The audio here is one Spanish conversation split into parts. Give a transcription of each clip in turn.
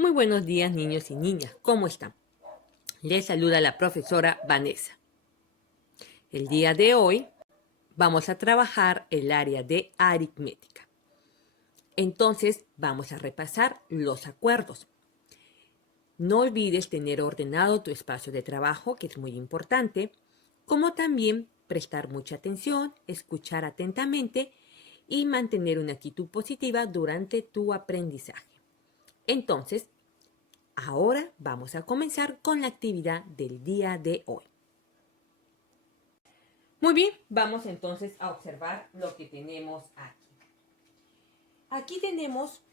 Muy buenos días, niños y niñas. ¿Cómo están? Les saluda la profesora Vanessa. El día de hoy vamos a trabajar el área de aritmética. Entonces vamos a repasar los acuerdos. No olvides tener ordenado tu espacio de trabajo, que es muy importante, como también prestar mucha atención, escuchar atentamente y mantener una actitud positiva durante tu aprendizaje. Entonces, ahora vamos a comenzar con la actividad del día de hoy. Muy bien, vamos entonces a observar lo que tenemos aquí. Aquí tenemos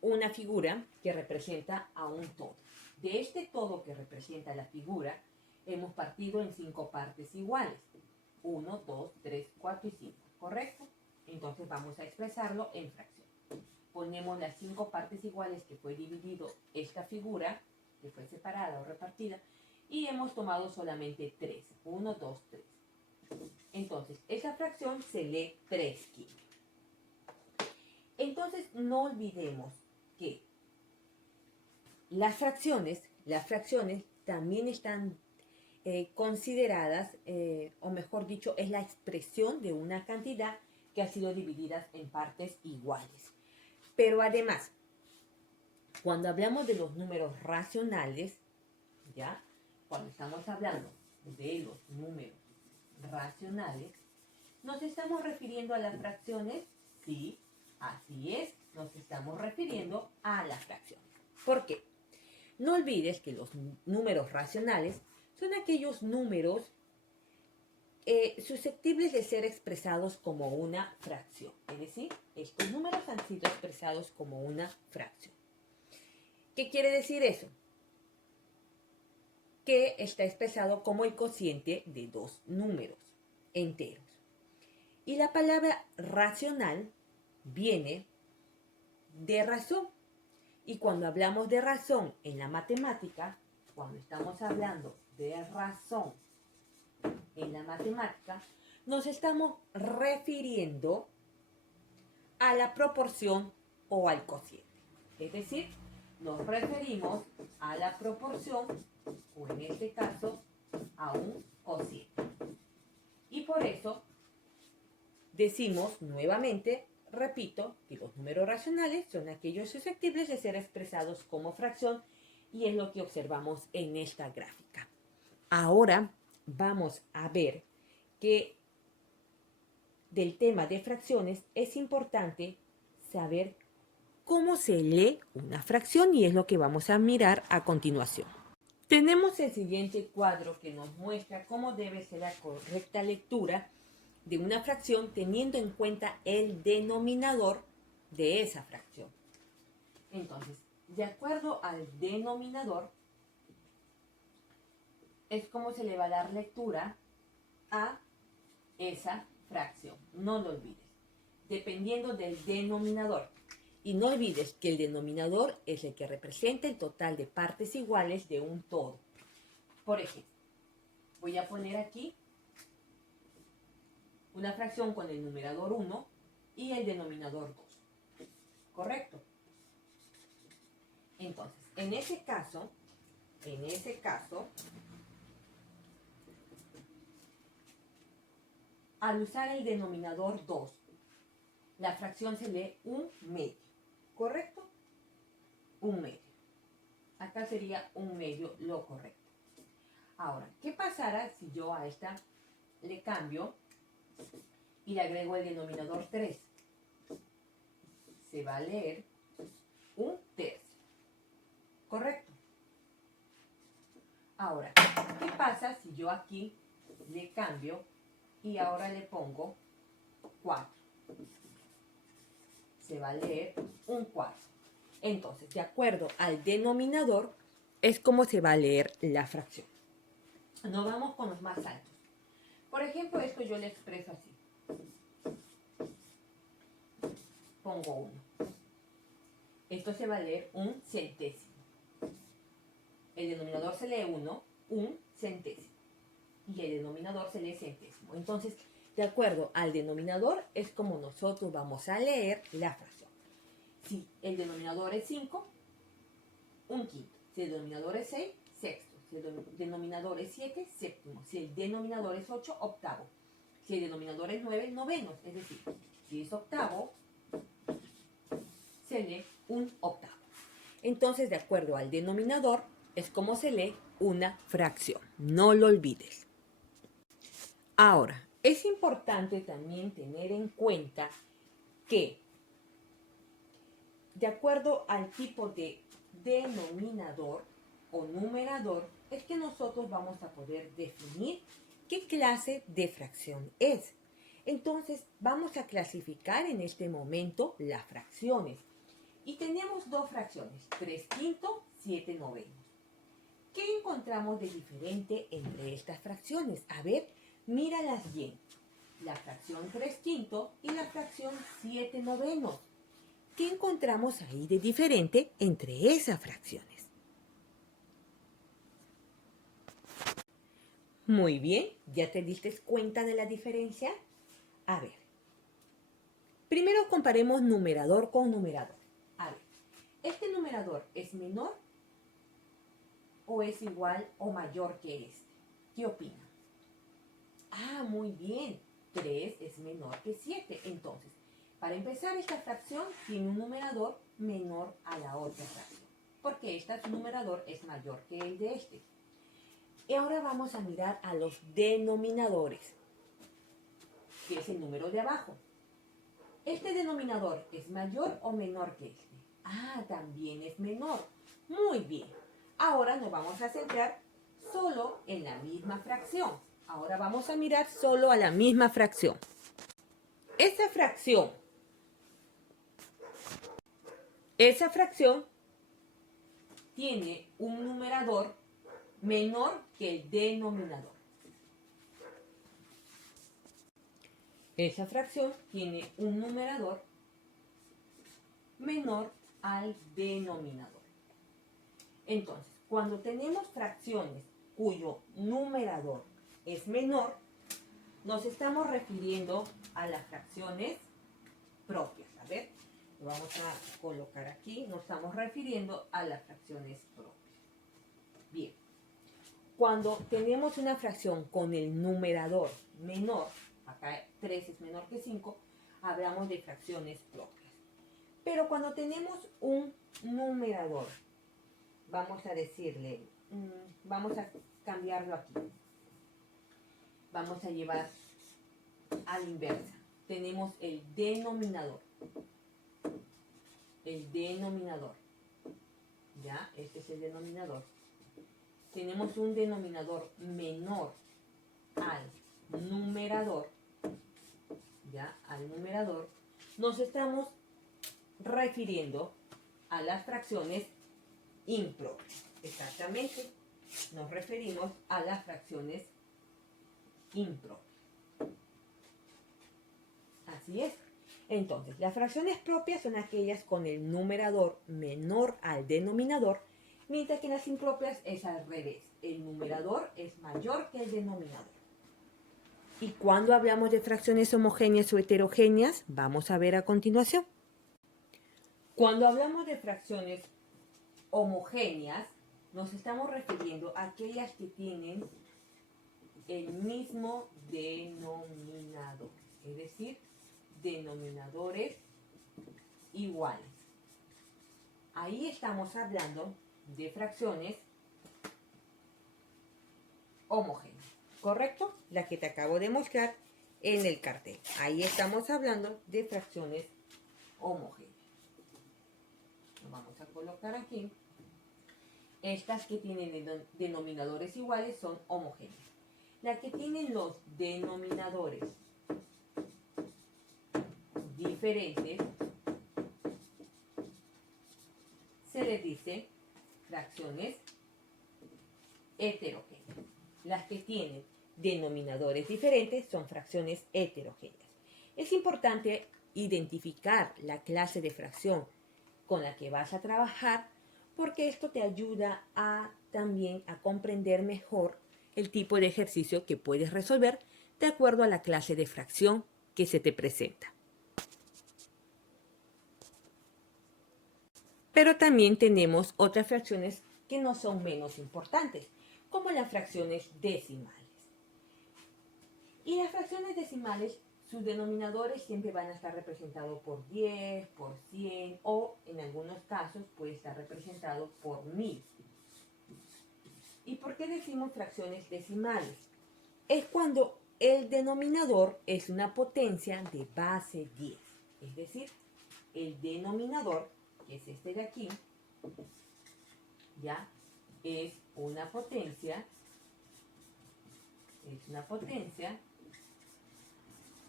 una figura que representa a un todo. De este todo que representa la figura, hemos partido en 5 partes iguales. 1, 2, 3, 4 y 5, ¿correcto? Entonces vamos a expresarlo en fracción. Ponemos las 5 partes iguales que fue dividido esta figura, que fue separada o repartida, y hemos tomado solamente 3. 1, 2, 3. Entonces, esa fracción se lee 3/5. Entonces, no olvidemos que las fracciones también están consideradas, o mejor dicho, es la expresión de una cantidad que ha sido dividida en partes iguales. Pero además, cuando hablamos de los números racionales, ¿ya? Cuando estamos hablando de los números racionales, ¿nos estamos refiriendo a las fracciones? Sí, así es, nos estamos refiriendo a las fracciones. ¿Por qué? No olvides que los números racionales son aquellos números susceptibles de ser expresados como una fracción. Es decir, estos números han sido expresados como una fracción. ¿Qué quiere decir eso? Que está expresado como el cociente de dos números enteros. Y la palabra racional viene de razón. Y cuando hablamos de razón en la matemática, cuando estamos hablando de razón en la matemática, nos estamos refiriendo a la proporción o al cociente. Es decir, nos referimos a la proporción, o en este caso, a un cociente. Y por eso decimos nuevamente, repito, que los números racionales son aquellos susceptibles de ser expresados como fracción, y es lo que observamos en esta gráfica. Ahora vamos a ver que del tema de fracciones es importante saber cómo se lee una fracción, y es lo que vamos a mirar a continuación. Tenemos el siguiente cuadro que nos muestra cómo debe ser la correcta lectura de una fracción teniendo en cuenta el denominador de esa fracción. Entonces, de acuerdo al denominador, es como se le va a dar lectura a esa fracción. No lo olvides. Dependiendo del denominador. Y no olvides que el denominador es el que representa el total de partes iguales de un todo. Por ejemplo, voy a poner aquí una fracción con el numerador 1 y el denominador 2. ¿Correcto? Entonces, en ese caso, al usar el denominador 2, la fracción se lee 1/2. ¿Correcto? 1/2. Acá sería 1/2 lo correcto. Ahora, ¿qué pasará si yo a esta le cambio y le agrego el denominador 3? Se va a leer 1/3. ¿Correcto? Ahora, ¿qué pasa si yo aquí le cambio y ahora le pongo 4? Se va a leer 1/4. Entonces, de acuerdo al denominador, es como se va a leer la fracción. Nos vamos con los más altos. Por ejemplo, esto yo le expreso así. Pongo 1. Esto se va a leer 1/100. El denominador se lee 1, 1/100. Y el denominador se lee centésimo. Entonces, de acuerdo al denominador, es como nosotros vamos a leer la fracción. Si el denominador es 5, un quinto. Si el denominador es 6, sexto. Si el denominador es 7, séptimo. Si el denominador es 8, octavo. Si el denominador es 9, novenos. Es decir, si es octavo, se lee un octavo. Entonces, de acuerdo al denominador, es como se lee una fracción. No lo olvides. Ahora, es importante también tener en cuenta que, de acuerdo al tipo de denominador o numerador, es que nosotros vamos a poder definir qué clase de fracción es. Entonces, vamos a clasificar en este momento las fracciones. Y tenemos dos fracciones, 3 quintos, 7 novenos. ¿Qué encontramos de diferente entre estas fracciones? A ver, míralas bien. La fracción 3 quintos y la fracción 7 novenos. ¿Qué encontramos ahí de diferente entre esas fracciones? Muy bien, ¿ya te diste cuenta de la diferencia? A ver, primero comparemos numerador con numerador. A ver, ¿este numerador es menor o es igual o mayor que este? ¿Qué opinan? Ah, muy bien, 3 es menor que 7. Entonces, para empezar, esta fracción tiene un numerador menor a la otra fracción, porque su numerador es mayor que el de este. Y ahora vamos a mirar a los denominadores, que es el número de abajo. ¿Este denominador es mayor o menor que este? Ah, también es menor. Muy bien. Ahora nos vamos a centrar solo en la misma fracción. Ahora vamos a mirar solo a la misma fracción. Esa fracción tiene un numerador menor que el denominador. Esa fracción tiene un numerador menor al denominador. Entonces, cuando tenemos fracciones cuyo numerador es menor, nos estamos refiriendo a las fracciones propias. A ver, lo vamos a colocar aquí. Nos estamos refiriendo a las fracciones propias. Bien. Cuando tenemos una fracción con el numerador menor, acá 3 es menor que 5, hablamos de fracciones propias. Pero cuando tenemos un numerador, vamos a decirle, vamos a cambiarlo aquí. Vamos a llevar a la inversa. Tenemos el denominador. El denominador. ¿Ya? Este es el denominador. Tenemos un denominador menor al numerador, ¿ya? Al numerador, nos estamos refiriendo a las fracciones impropias. Exactamente, nos referimos a las fracciones impropias. Así es. Entonces, las fracciones propias son aquellas con el numerador menor al denominador, mientras que las impropias es al revés. El numerador es mayor que el denominador. ¿Y cuando hablamos de fracciones homogéneas o heterogéneas? Vamos a ver a continuación. Cuando hablamos de fracciones homogéneas, nos estamos refiriendo a aquellas que tienen el mismo denominador, es decir, denominadores iguales. Ahí estamos hablando de fracciones homogéneas, ¿correcto? La que te acabo de mostrar en el cartel. Ahí estamos hablando de fracciones homogéneas. Lo vamos a colocar aquí. Estas que tienen denominadores iguales son homogéneas. Las que tienen los denominadores diferentes se les dice fracciones heterogéneas. Las que tienen denominadores diferentes son fracciones heterogéneas. Es importante identificar la clase de fracción con la que vas a trabajar, porque esto te ayuda también a comprender mejor el tipo de ejercicio que puedes resolver de acuerdo a la clase de fracción que se te presenta. Pero también tenemos otras fracciones que no son menos importantes, como las fracciones decimales. Y las fracciones decimales, sus denominadores siempre van a estar representados por 10, por 100 o en algunos casos puede estar representado por 1000. ¿Y por qué decimos fracciones decimales? Es cuando el denominador es una potencia de base 10. Es decir, el denominador, que es este de aquí, ya es una potencia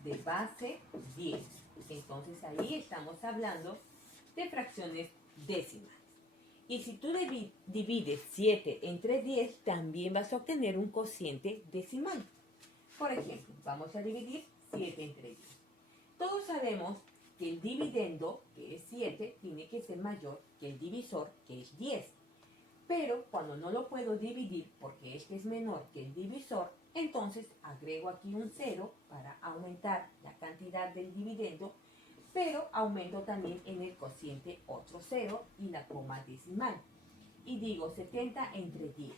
de base 10. Entonces ahí estamos hablando de fracciones décimas. Y si tú divides 7 entre 10, también vas a obtener un cociente decimal. Por ejemplo, vamos a dividir 7 entre 10. Todos sabemos que el dividendo, que es 7, tiene que ser mayor que el divisor, que es 10. Pero cuando no lo puedo dividir porque este es menor que el divisor, entonces agrego aquí un 0 para aumentar la cantidad del dividendo, pero aumento también en el cociente otro 0 y la coma decimal. Y digo 70 entre 10.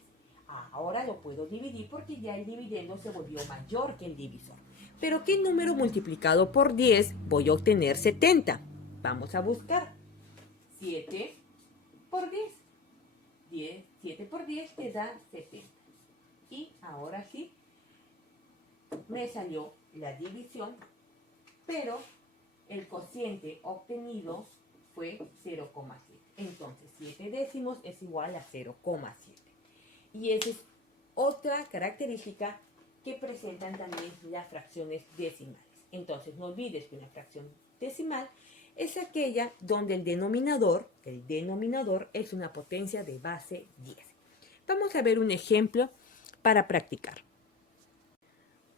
Ahora lo puedo dividir porque ya el dividendo se volvió mayor que el divisor. Pero ¿qué número multiplicado por 10 voy a obtener 70? Vamos a buscar. 7 por 10. 7 por 10 te da 70. Y ahora sí, me salió la división, pero el cociente obtenido fue 0,7. Entonces, 7 décimos es igual a 0,7. Y esa es otra característica que presentan también las fracciones decimales. Entonces, no olvides que una fracción decimal es aquella donde el denominador es una potencia de base 10. Vamos a ver un ejemplo para practicar.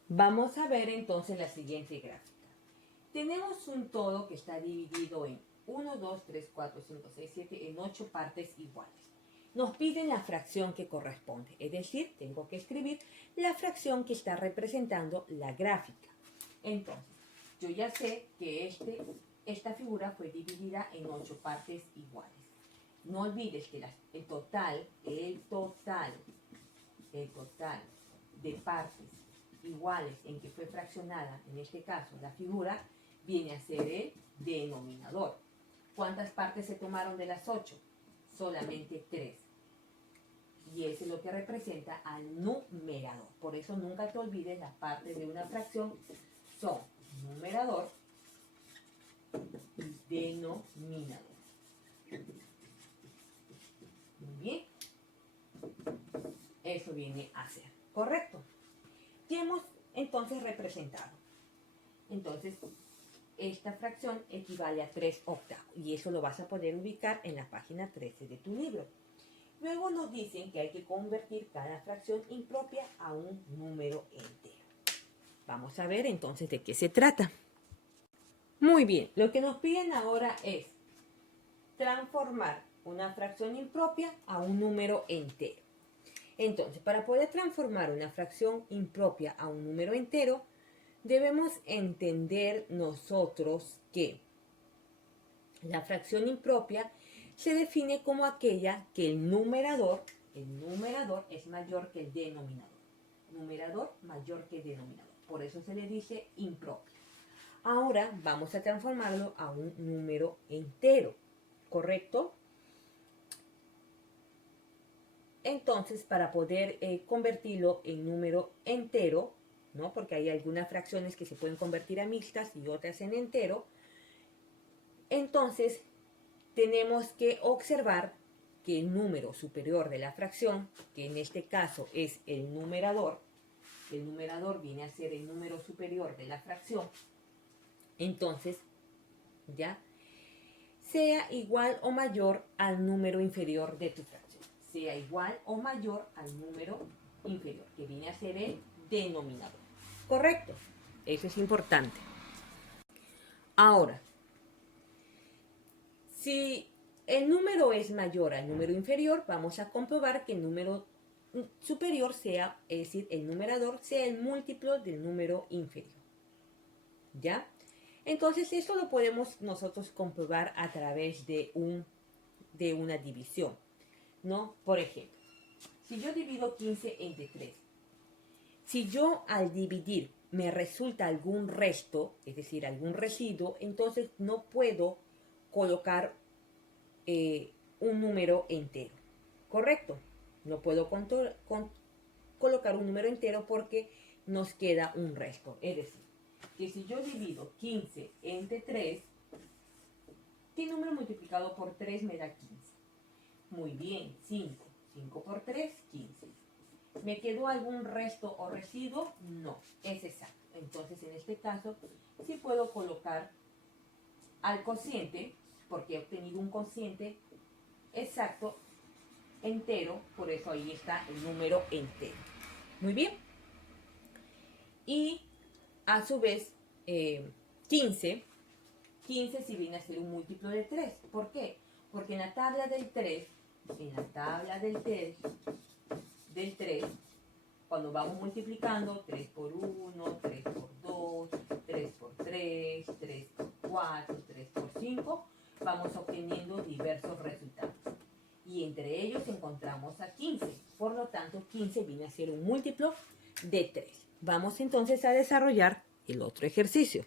Vamos a ver entonces la siguiente gráfica. Tenemos un todo que está dividido en 1, 2, 3, 4, 5, 6, 7 en 8 partes iguales. Nos piden la fracción que corresponde, es decir, tengo que escribir la fracción que está representando la gráfica. Entonces, yo ya sé que esta figura fue dividida en 8 partes iguales. No olvides que el total de partes iguales en que fue fraccionada, en este caso la figura, viene a ser el denominador. ¿Cuántas partes se tomaron de las 8? Solamente 3. Y eso es lo que representa al numerador. Por eso nunca te olvides, las partes de una fracción son numerador y denominador. Muy bien. Eso viene a ser correcto. Ya hemos entonces representado. Entonces, esta fracción equivale a 3 octavos. Y eso lo vas a poder ubicar en la página 13 de tu libro. Luego nos dicen que hay que convertir cada fracción impropia a un número entero. Vamos a ver entonces de qué se trata. Muy bien, lo que nos piden ahora es transformar una fracción impropia a un número entero. Entonces, para poder transformar una fracción impropia a un número entero, debemos entender nosotros que la fracción impropia se define como aquella que el numerador es mayor que el denominador. Numerador mayor que denominador. Por eso se le dice impropia. Ahora vamos a transformarlo a un número entero, ¿correcto? Entonces, para poder convertirlo en número entero, ¿no? Porque hay algunas fracciones que se pueden convertir a mixtas y otras en entero. Entonces, tenemos que observar que el número superior de la fracción, que en este caso es el numerador viene a ser el número superior de la fracción, entonces, ¿ya? Sea igual o mayor al número inferior de tu fracción. Sea igual o mayor al número inferior, que viene a ser el denominador. ¿Correcto? Eso es importante. Ahora, si el número es mayor al número inferior, vamos a comprobar que el número superior sea, es decir, el numerador sea el múltiplo del número inferior. ¿Ya? Entonces, esto lo podemos nosotros comprobar a través de un de una división, ¿no? Por ejemplo, si yo divido 15 entre 3, si yo al dividir me resulta algún resto, es decir, algún residuo, entonces no puedo colocar un número entero, ¿correcto? No puedo colocar un número entero porque nos queda un resto. Es decir, que si yo divido 15 entre 3, ¿qué número multiplicado por 3 me da 15? Muy bien, 5. 5 por 3, 15. ¿Me quedó algún resto o residuo? No, es exacto. Entonces, en este caso, sí puedo colocar al cociente, porque he obtenido un cociente exacto, entero, por eso ahí está el número entero. Muy bien. Y a su vez, 15 si viene a ser un múltiplo de 3. ¿Por qué? Porque en la tabla del 3, cuando vamos multiplicando 3 por 1, 3 por 2, 3 por 3, 3 por 4, 3 por 5, vamos obteniendo diversos resultados. Y entre ellos encontramos a 15. Por lo tanto, 15 viene a ser un múltiplo de 3. Vamos entonces a desarrollar el otro ejercicio.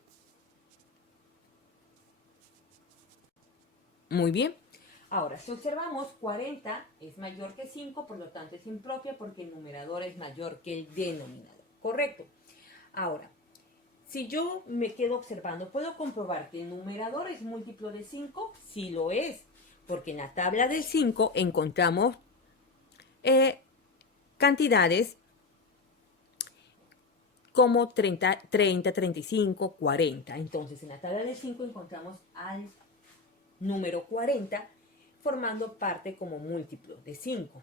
Muy bien. Ahora, si observamos, 40 es mayor que 5, por lo tanto es impropia porque el numerador es mayor que el denominador. ¿Correcto? Ahora, si yo me quedo observando, ¿puedo comprobar que el numerador es múltiplo de 5? Sí lo es, porque en la tabla del 5 encontramos cantidades como 30, 35, 40. Entonces, en la tabla del 5 encontramos al número 40 formando parte como múltiplo de 5.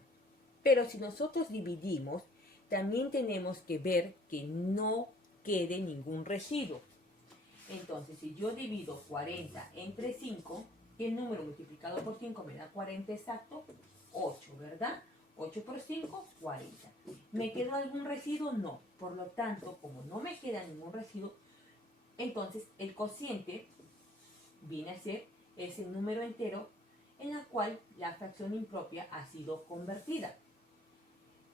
Pero si nosotros dividimos, también tenemos que ver que no quede ningún residuo. Entonces, si yo divido 40 entre 5, el número multiplicado por 5 me da 40 exacto, 8, ¿verdad? 8 por 5, 40. ¿Me quedó algún residuo? No. Por lo tanto, como no me queda ningún residuo, entonces el cociente viene a ser ese número entero en la cual la fracción impropia ha sido convertida.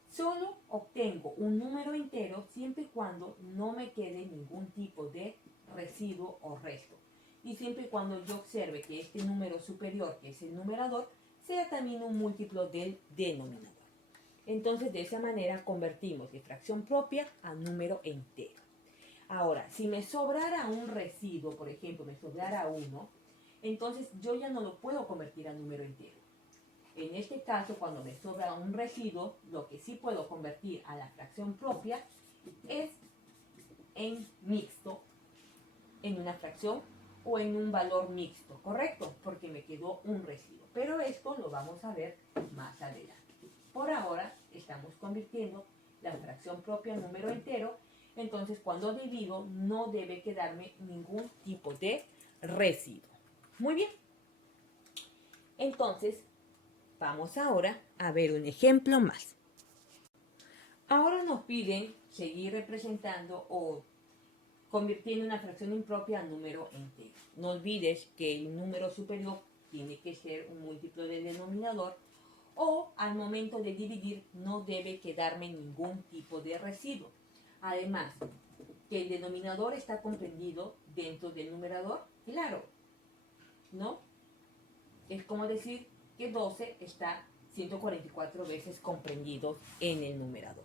Solo obtengo un número entero siempre y cuando no me quede ningún tipo de residuo o resto. Y siempre y cuando yo observe que este número superior, que es el numerador, sea también un múltiplo del denominador. Entonces, de esa manera convertimos de fracción propia a número entero. Ahora, si me sobrara un residuo, por ejemplo, me sobrara 1, entonces yo ya no lo puedo convertir a número entero. En este caso, cuando me sobra un residuo, lo que sí puedo convertir a la fracción propia es en mixto, en una fracción o en un valor mixto, ¿correcto? Porque me quedó un residuo. Pero esto lo vamos a ver más adelante. Por ahora estamos convirtiendo la fracción propia a número entero, entonces cuando divido no debe quedarme ningún tipo de residuo. Muy bien. Entonces, vamos ahora a ver un ejemplo más. Ahora nos piden seguir representando o convirtiendo una fracción impropia a número entero. No olvides que el número superior tiene que ser un múltiplo del denominador o al momento de dividir no debe quedarme ningún tipo de residuo. Además, que el denominador está comprendido dentro del numerador, claro, ¿no? Es como decir que 12 está 144 veces comprendido en el numerador.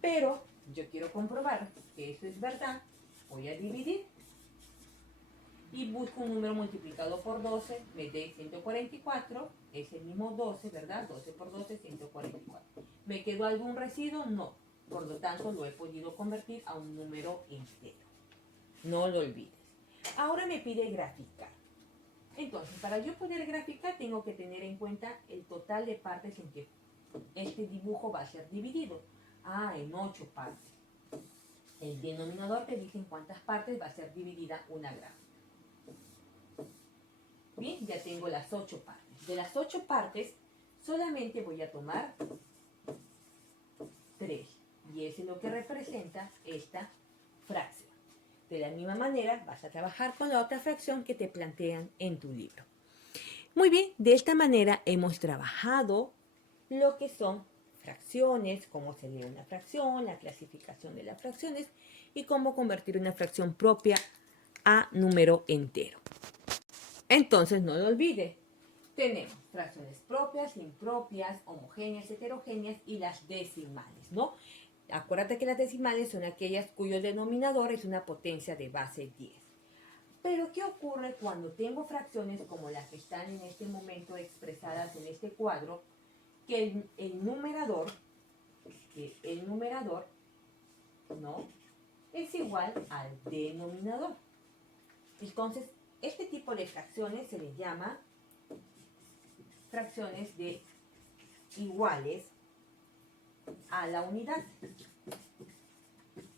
Pero yo quiero comprobar que eso es verdad. Voy a dividir y busco un número multiplicado por 12, me dé 144, es el mismo 12, ¿verdad? 12 por 12, 144. ¿Me quedó algún residuo? No. Por lo tanto, lo he podido convertir a un número entero. No lo olvides. Ahora me pide graficar. Entonces, para yo poder graficar, tengo que tener en cuenta el total de partes en que este dibujo va a ser dividido. En 8 partes. El denominador te dice en cuántas partes va a ser dividida una gráfica. Bien, ya tengo las 8 partes. De las 8 partes, solamente voy a tomar 3. Y eso es lo que representa esta fracción. De la misma manera, vas a trabajar con la otra fracción que te plantean en tu libro. Muy bien, de esta manera hemos trabajado lo que son fracciones, cómo se lee una fracción, la clasificación de las fracciones y cómo convertir una fracción propia a número entero. Entonces, no lo olvide, tenemos fracciones propias, impropias, homogéneas, heterogéneas y las decimales, ¿no? Acuérdate que las decimales son aquellas cuyo denominador es una potencia de base 10. Pero, ¿qué ocurre cuando tengo fracciones como las que están en este momento expresadas en este cuadro? Que el numerador, ¿no?, es igual al denominador. Entonces, este tipo de fracciones se les llama fracciones de iguales a la unidad.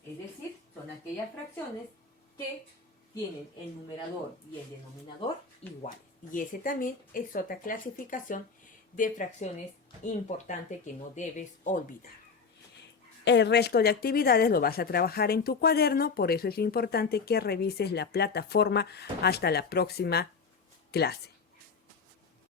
Es decir, son aquellas fracciones que tienen el numerador y el denominador iguales. Y ese también es otra clasificación de fracciones importante que no debes olvidar. El resto de actividades lo vas a trabajar en tu cuaderno, por eso es importante que revises la plataforma hasta la próxima clase.